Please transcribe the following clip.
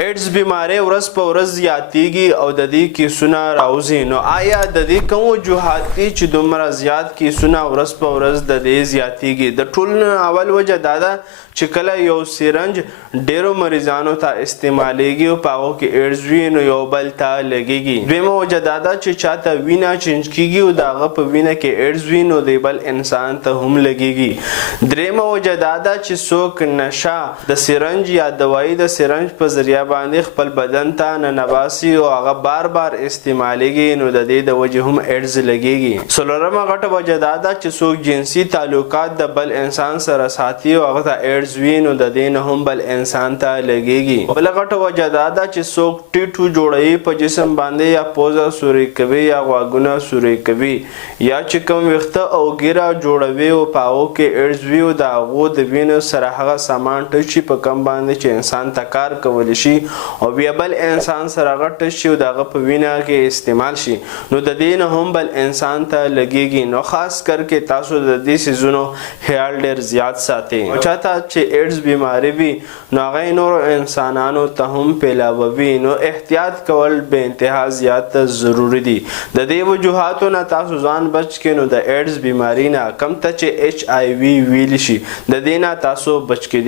ایډز بیماری ورځ په ورځ زیاتیږي او د دې کیسونه راوځي. نو آیا د دې کوم وجوهات دي چې دومره زیات کیسونه ورځ په ورځ د دې زیاتیږي؟ د ټولو اول وجه دا ده چې کله یو سیرنج ډیرو مریضانو ته استعمالیږي او په هغو کې ایډز وي نو یو بل ته لګیږي. دویمه وجه دا ده چې چاته وینه چینج کیږي او د هغه په وینه کې ایډز وي نو د بل انسان ته هم لګیږي. دریمه وجه دا ده چې څوک نشه د سیرنج یا دوایي د سیرنج په ذریعه باندې خپل بدن ته ننباسي او هغه بار بار استعمالیږي نو د دې د وجې هم ایډز لګیږي. څلورمه غټه وجه دا ده چې څوک جنسي تعلقات د بل انسان سره ساتي او هغه ته ایډز وي نو د دې نه هم بل انسان ته لګیږي. بله غټه وجه دا ده چې څوک ټیټو جوړوي په جسم باندې یا پوزه سوري کوي یا غوږونه سوري کوي یا چې کوم ویښته او ګیره جوړوي او په هغو کې ایډز وي او د هغو د وینو سره هغه سامان ټچ شي په کوم باندې چې انسان ته کار کولی شي او بیا بل انسان سره هغه ټچ شي او د هغه په وینه کې استعمال شي نو د دې نه هم بل انسان ته لګیږي. نو خاص کر کې تاسو د دې څیزونو خیال ډیر زیات ساتئ. او چاته چې ایډز بیماری وي نو هغه نورو انسانانو ته هم پیلاوي نو احتیاط کول به انتها زیات ضروری دي. د دې وجوهاتو نه تاسو ځان بچ کړئ نو د ایډز بیماری نه کم ته چې HIV ویل شي د دې نه تاسو بچ کړئ.